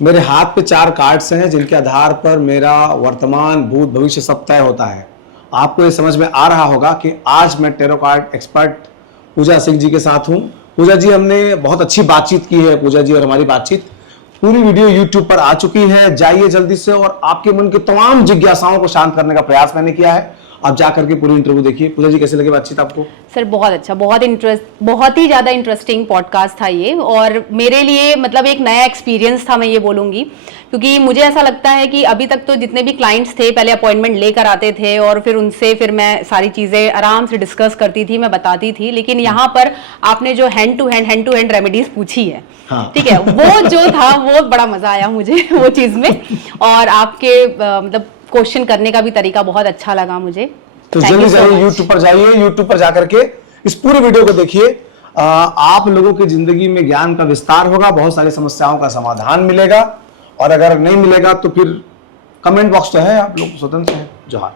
मेरे हाथ पे 4 कार्ड्स हैं जिनके आधार पर मेरा वर्तमान, भूत, भविष्य सब तय होता है। आपको ये समझ में आ रहा होगा कि आज मैं टैरो कार्ड एक्सपर्ट पूजा सिंह जी के साथ हूँ। पूजा जी, हमने बहुत अच्छी बातचीत की है। पूजा जी और हमारी बातचीत पूरी वीडियो YouTube पर आ चुकी है। जाइए जल्दी से और आपके मन की तमाम जिज्ञासाओं को शांत करने का प्रयास मैंने किया है। आप जा करके पूरी इंटरव्यू देखिए। पूजा जी, कैसे लगे बातचीत आपको? सर बहुत अच्छा, बहुत ही ज़्यादा इंटरेस्टिंग पॉडकास्ट था ये, और मेरे लिए मतलब एक नया एक्सपीरियंस था, मैं ये बोलूँगी। क्योंकि मुझे ऐसा लगता है कि अभी तक तो जितने भी क्लाइंट्स थे पहले अपॉइंटमेंट लेकर आते थे और फिर उनसे मैं सारी चीज़ें आराम से डिस्कस करती थी, मैं बताती थी। लेकिन यहाँ पर आपने जो हैंड टू हैंड रेमेडीज पूछी है, हाँ। ठीक है, वो जो था वो बड़ा मज़ा आया मुझे वो चीज़ में। और आपके मतलब क्वेश्चन करने का भी तरीका बहुत अच्छा लगा मुझे। तो जल्दी जाइए YouTube पर जाइए, YouTube पर जाकर के इस पूरे वीडियो को देखिए। आप लोगों की जिंदगी में ज्ञान का विस्तार होगा, बहुत सारी समस्याओं का समाधान मिलेगा, और अगर नहीं मिलेगा तो फिर कमेंट बॉक्स तो है, आप लोग स्वतंत्र हैं। जोहार।